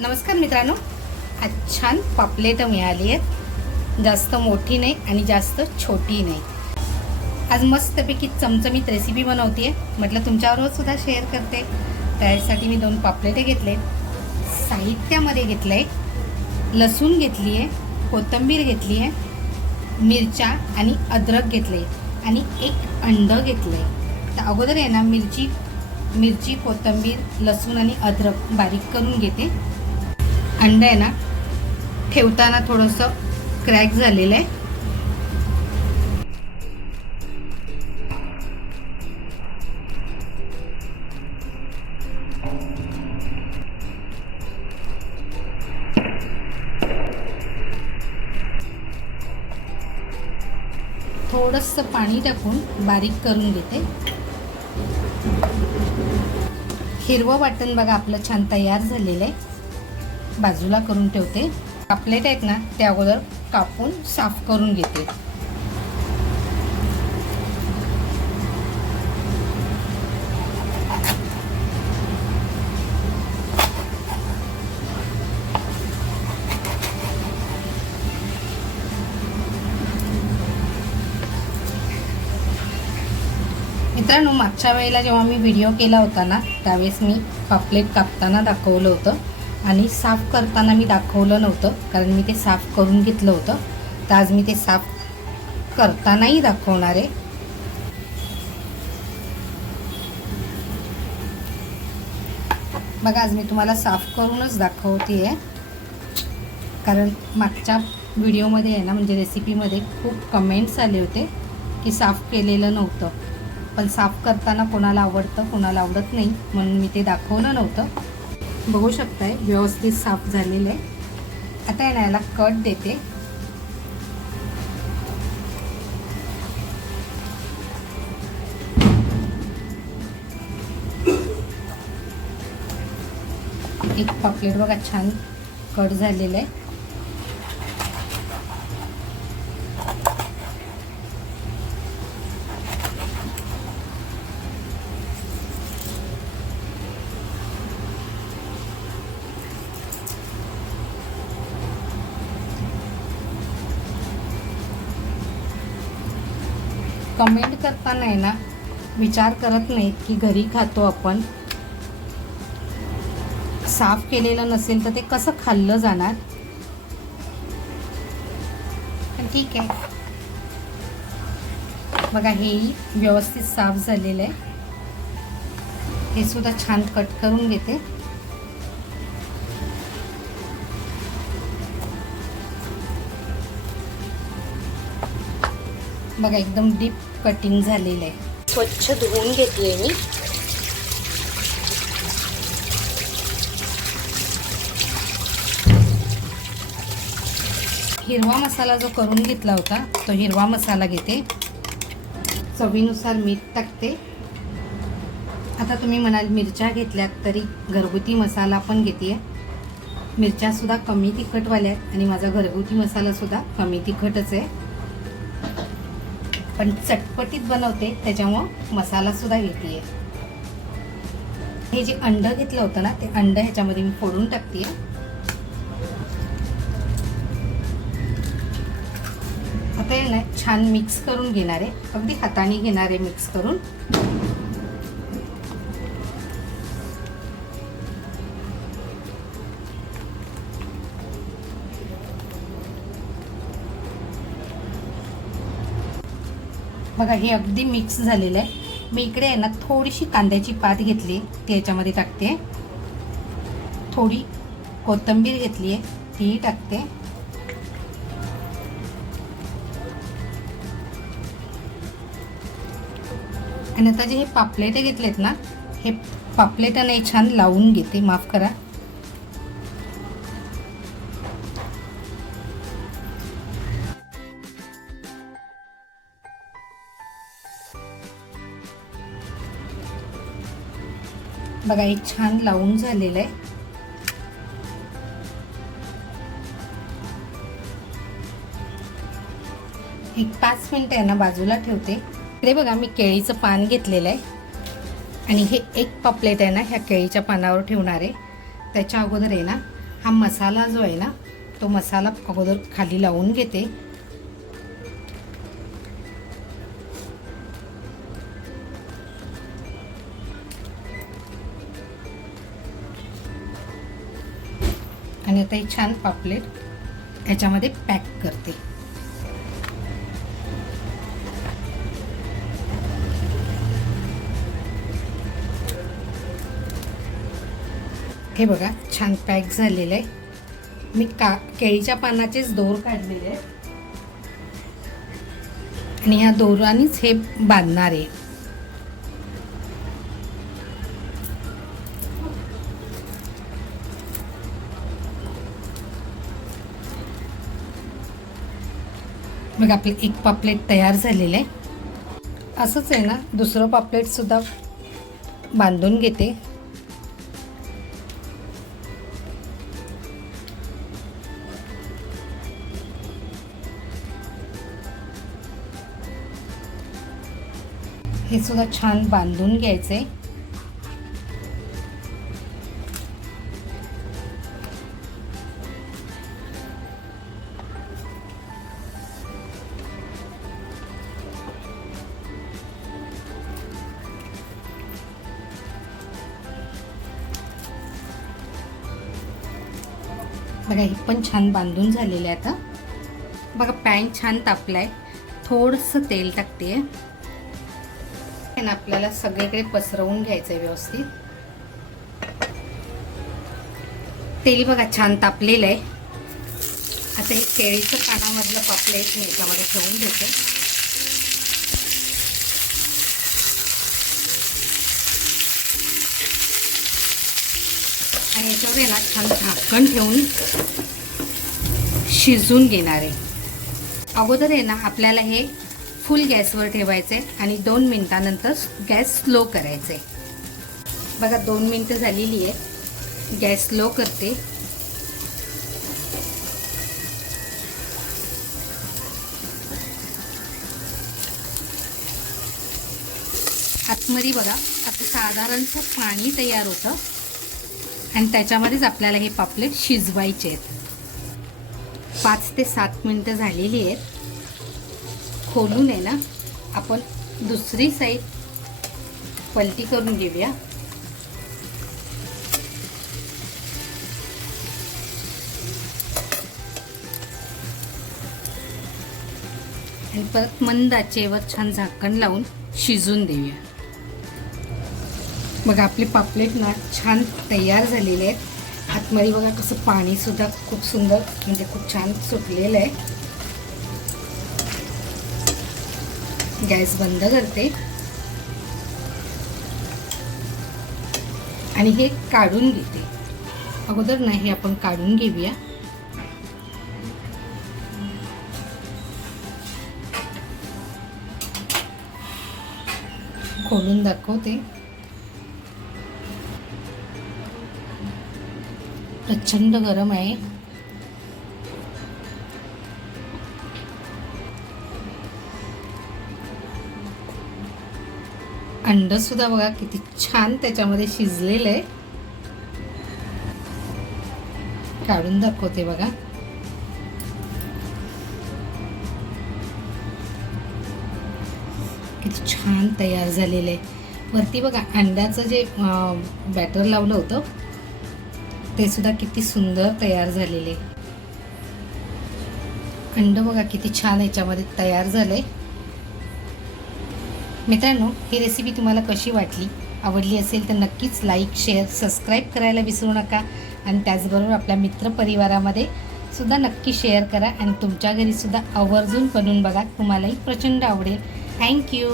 नमस्कार मित्रांनो. आज छान पापलेटं मिळाली आहेत. जास्त मोठी नाही आणि जास्त छोटी नाही. आज मस्तपैकी चमचमीत रेसिपी बनवते म्हटलं तुमच्याबरोबर सुद्धा शेअर करते. त्यासाठी मी दोन पापलेटे घेतले. साहित्यामध्ये घेतलं आहे लसूण घेतली आहे कोथिंबीर घेतली आहे मिरच्या आणि अद्रक घेतले आणि एक अंडं घेतलं आहे तर अगोदर आहे ना मिरची मिरची कोथिंबीर लसूण आणि अद्रक बारीक करून घेते. अंडं आहे ना ठेवताना थोडंसं क्रॅक झालेलं आहे. थोडंसं पाणी टाकून बारीक करून घेते. हिरवं वाटण बघा आपलं छान तयार झालेलं आहे. बाजूला करून ठेवते. कापलेट आहेत ना ते अगोदर कापून साफ करून घेते. मित्रांनो मागच्या वेळेला जेव्हा मी व्हिडिओ केला होता ना त्यावेळेस मी पापलेट कापताना दाखवलं होतं. आणि साफ करताना मी दाखवलं नव्हतं कारण मी ते साफ करून घेतलं होतं. तर आज मी ते साफ करतानाही दाखवणार आहे. बघा आज मी तुम्हाला साफ करूनच दाखवते आहे कारण मागच्या व्हिडिओमध्ये आहे ना म्हणजे रेसिपीमध्ये खूप कमेंट्स आले होते की साफ केलेलं नव्हतं. पण साफ करताना कोणाला आवडतं कोणाला आवडत नाही म्हणून मी ते दाखवलं नव्हतं. बघू शकताय व्यवस्थित साफ झालेलं आहे आता आहे ना याला कट देते. एक पॉपलेट बघा छान कट झालेलं आहे कमेंट करताना आहे ना विचार करत नाहीत की घरी खातो आपण. साफ केलेलं नसेल तर ते कसं खाल्लं जाणार? ठीक आहे. बघा हेही व्यवस्थित साफ झालेलं आहे. हे सुद्धा छान कट करून घेते. बघा एकदम डीप कटिंग झालेलं आहे. स्वच्छ धुवून घेतली मी. हिरवा मसाला जो करून घेतला होता तो हिरवा मसाला घेते. चवीनुसार मीठ टाकते. आता तुम्ही म्हणाल मिरच्या घेतल्यात तरी घरगुती मसाला पण घेते मिरच्यासुद्धा कमी तिखटवाल्या आहेत आणि माझा घरगुती मसालासुद्धा कमी तिखटच आहे. पण चटपटीत बनवते त्याच्यामुळं मसालासुद्धा घेते हे जे अंडं घेतलं होतं ना ते अंड ह्याच्यामध्ये मी फोडून टाकते आता हे ना छान मिक्स करून घेणार आहे. अगदी हाताने घेणार आहे मिक्स करून. बघा हे अगदी मिक्स झालेलं आहे. मी इकडे आहे ना थोडीशी कांद्याची पात घेतली ती याच्यामध्ये टाकते. थोडी कोथिंबीर घेतली आहे. तीही टाकते. आणि आता जे हे पापलेटे घेतलेत ना हे पापलेटाने छान लावून घेते. माफ करा. बघा हे छान लावून झालेलं आहे. एक पाच मिनटं आहे ना बाजूला ठेवते. ते बघा मी केळीचं पान घेतलेलं आहे. आणि हे एक पापलेट आहे ना ह्या केळीच्या पानावर ठेवणार आहे. त्याच्या अगोदर आहे ना हा मसाला जो आहे ना तो मसाला अगोदर खाली लावून घेते. आणि आता हे छान पापलेट याच्यामध्ये पॅक करते. हे बघा छान पॅक झालेलं आहे. मी का केळीच्या पानाचेच दोर काढलेले आहे आणि ह्या दोरानेच हे बांधणार आहे. बघा आपलं एक पापलेट तयार झालेलं आहे. असंच आहे ना दुसरं पापलेटसुद्धा बांधून घेते. हे सुद्धा छान बांधून घ्यायचे बघा हे पण छान बांधून झालेलं आहे आता. बघा पॅन छान तापलाय. थोडंसं तेल टाकते आणि आपल्याला सगळीकडे पसरवून घ्यायचं आहे व्यवस्थित. तेल बघा छान तापलेलं आहे. आता हे केळीचं पानामधलं पापलेट मी याच्यामध्ये ठेवून देते. आणि याच्यावर आहे ना छान झाकण ठेवून शिजून घेणार आहे. अगोदर आहे ना आपल्याला हे फुल गॅसवर ठेवायचं आहे आणि दोन मिनटानंतर गॅस स्लो करायचं. आहे बघा दोन मिनटं झालेली आहे. गॅस स्लो करते. आतमध्ये बघा आता साधारणचं पाणी तयार होतं. आणि त्याच्यामध्येच आपल्याला हे पापलेट शिजवायचे आहेत. पाच ते सात मिनटं झालेली आहेत. खोलून आहे ना आपण दुसरी साईड पलटी करून घेऊया. आणि परत मंद आचेवर छान झाकण लावून शिजून देऊया. बघा आपले पापलेट ना छान तयार झालेले आहेत. आतमध्ये बघा कसं पाणीसुद्धा खूप सुंदर म्हणजे खूप छान सुटलेलं आहे. गॅस बंद करते. आणि हे काढून घेते. अगोदर नाही आपण काढून घेऊया. खोलून दाखवते. प्रचंड गरम आहे. अंड सुद्धा बघा किती छान त्याच्यामध्ये शिजलेलं आहे. काढून दाखवते बघा. किती छान तयार झालेलं आहे. वरती बघा अंड्याचं जे बॅटर लावलं होतं ते सुद्धा किती सुंदर तयार झालेले. अंड बघा किती छान याच्यामध्ये तयार झाले. मित्रांनो ही रेसिपी तुम्हाला कशी वाटली आवडली असेल तर नक्कीच लाईक शेअर सबस्क्राईब करायला विसरू नका. आणि त्याचबरोबर आपल्या मित्रपरिवारामध्ये सुद्धा नक्की शेअर करा. आणि तुमच्या घरीसुद्धा आवर्जून बनवून बघा. तुम्हालाही प्रचंड आवडेल. थँक्यू